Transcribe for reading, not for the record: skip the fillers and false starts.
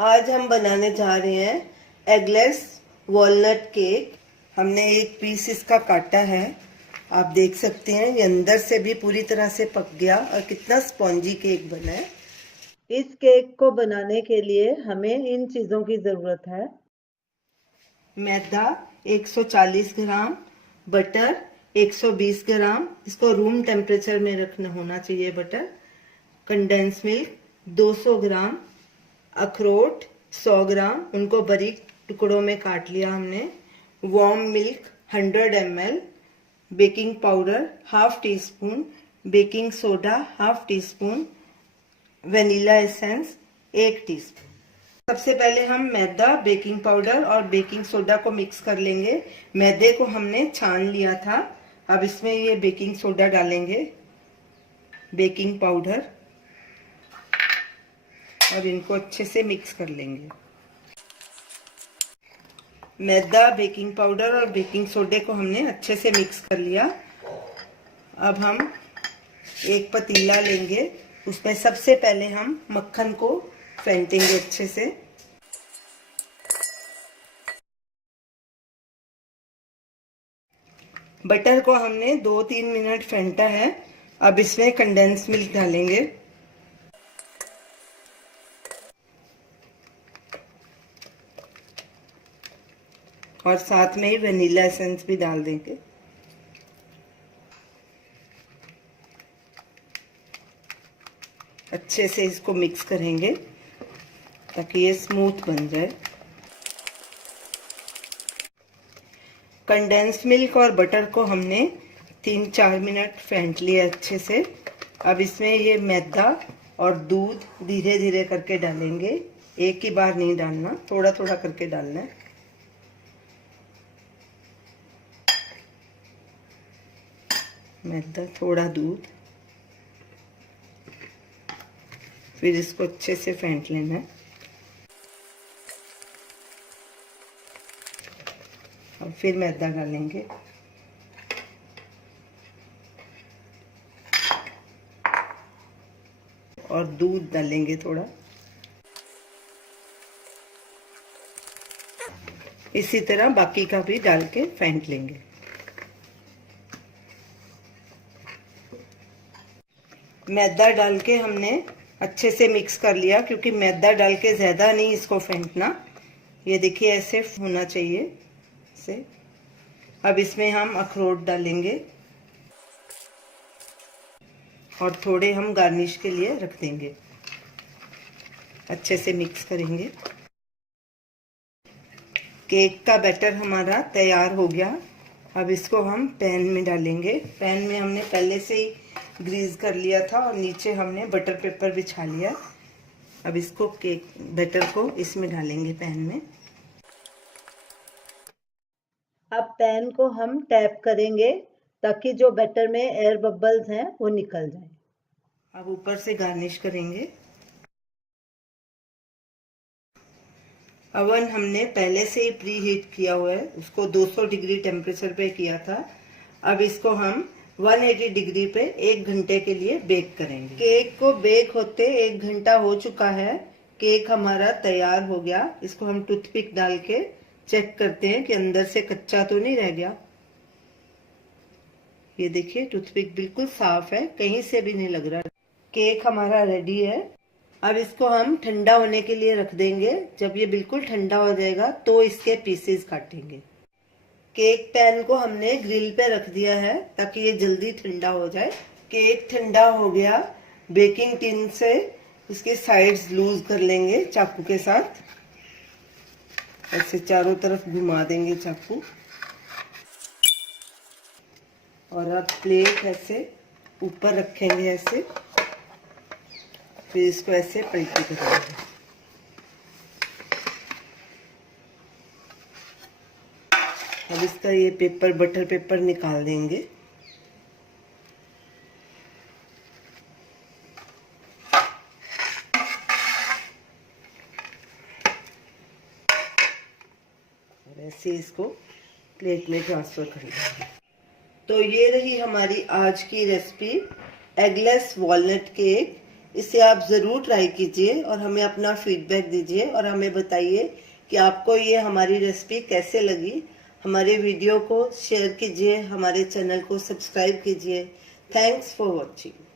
आज हम बनाने जा रहे हैं एगलेस वॉलनट केक। हमने एक पीस इसका काटा है, आप देख सकते हैं ये अंदर से भी पूरी तरह से पक गया और कितना स्पॉन्जी केक बना है। इस केक को बनाने के लिए हमें इन चीज़ों की ज़रूरत है। मैदा 140 ग्राम, बटर 120 ग्राम, इसको रूम टेम्परेचर में रखना होना चाहिए बटर, कंडेंस मिल्क 200 ग्राम, अखरोट 100 ग्राम, उनको बारीक टुकड़ों में काट लिया हमने, warm milk 100 ml, baking powder half tea spoon, baking soda half tea spoon, vanilla essence 1 teaspoon. सबसे पहले हम मैदा, बेकिंग पाउडर और बेकिंग सोडा को मिक्स कर लेंगे। मैदे को हमने छान लिया था, अब इसमें ये बेकिंग सोडा डालेंगे, बेकिंग पाउडर, और इनको अच्छे से मिक्स कर लेंगे। मैदा, बेकिंग पाउडर और बेकिंग सोडे को हमने अच्छे से मिक्स कर लिया। अब हम एक पतीला लेंगे, उसमें सबसे पहले हम मक्खन को फेंटेंगे अच्छे से। बटर को हमने 2-3 मिनट फेंटा है, अब इसमें कंडेंस मिल्क डालेंगे, और साथ में ही वेनिला एसेंस भी डाल देंगे। अच्छे से इसको मिक्स करेंगे ताकि ये स्मूथ बन जाए। कंडेंस मिल्क और बटर को हमने 3-4 मिनट फेंट लिया अच्छे से। अब इसमें ये मैदा और दूध धीरे धीरे करके डालेंगे, एक ही बार नहीं डालना, थोड़ा थोड़ा करके डालना है। मैदा, थोड़ा दूध, फिर इसको अच्छे से फेंट लेना है। और फिर मैदा डालेंगे, और दूध डालेंगे थोड़ा। इसी तरह बाकी का भी डाल के फेंट लेंगे। मैदा डाल के हमने अच्छे से मिक्स कर लिया, क्योंकि मैदा डाल के ज़्यादा नहीं इसको फेंटना, ये देखिए ऐसे होना चाहिए से। अब इसमें हम अखरोट डालेंगे और थोड़े हम गार्निश के लिए रख देंगे। अच्छे से मिक्स करेंगे। केक का बैटर हमारा तैयार हो गया। अब इसको हम पैन में डालेंगे। पैन में हमने पहले से ही ग्रीस कर लिया था और नीचे हमने बटर पेपर बिछा लिया। अब इसको केक बैटर को इसमें डालेंगे पैन में। अब पैन को हम टैप करेंगे ताकि जो बैटर में एयर बबल्स हैं वो निकल जाए। अब ऊपर से गार्निश करेंगे। अवन हमने पहले से ही प्री हीट किया हुआ है, उसको 200 डिग्री टेम्परेचर पे किया था। अब इसको हम 180 डिग्री पे 1 घंटे के लिए बेक करेंगे। केक को बेक होते 1 घंटा हो चुका है। केक हमारा तैयार हो गया। इसको हम टूथपिक डाल के चेक करते हैं कि अंदर से कच्चा तो नहीं रह गया। ये देखिए टूथपिक बिल्कुल साफ है, कहीं से भी नहीं लग रहा। केक हमारा रेडी है। अब इसको हम ठंडा होने के लिए रख देंगे। जब ये बिल्कुल ठंडा हो जाएगा तो इसके पीसेस काटेंगे। केक पैन को हमने ग्रिल पे रख दिया है ताकि ये जल्दी ठंडा हो जाए। केक ठंडा हो गया। बेकिंग टिन से इसके साइड्स लूज कर लेंगे चाकू के साथ। ऐसे चारों तरफ घुमा देंगे चाकू, और अब प्लेट ऐसे ऊपर रखेंगे ऐसे, फिर इसको ऐसे पलटी करेंगे। अब इसका ये पेपर, बटर पेपर निकाल देंगे। और ऐसे इसको प्लेट में ट्रांसफर कर देंगे। तो ये रही हमारी आज की रेसिपी, एगलेस वॉलनट केक। इसे आप ज़रूर ट्राई कीजिए और हमें अपना फीडबैक दीजिए और हमें बताइए कि आपको ये हमारी रेसिपी कैसे लगी। हमारे वीडियो को शेयर कीजिए, हमारे चैनल को सब्सक्राइब कीजिए। Thanks for watching.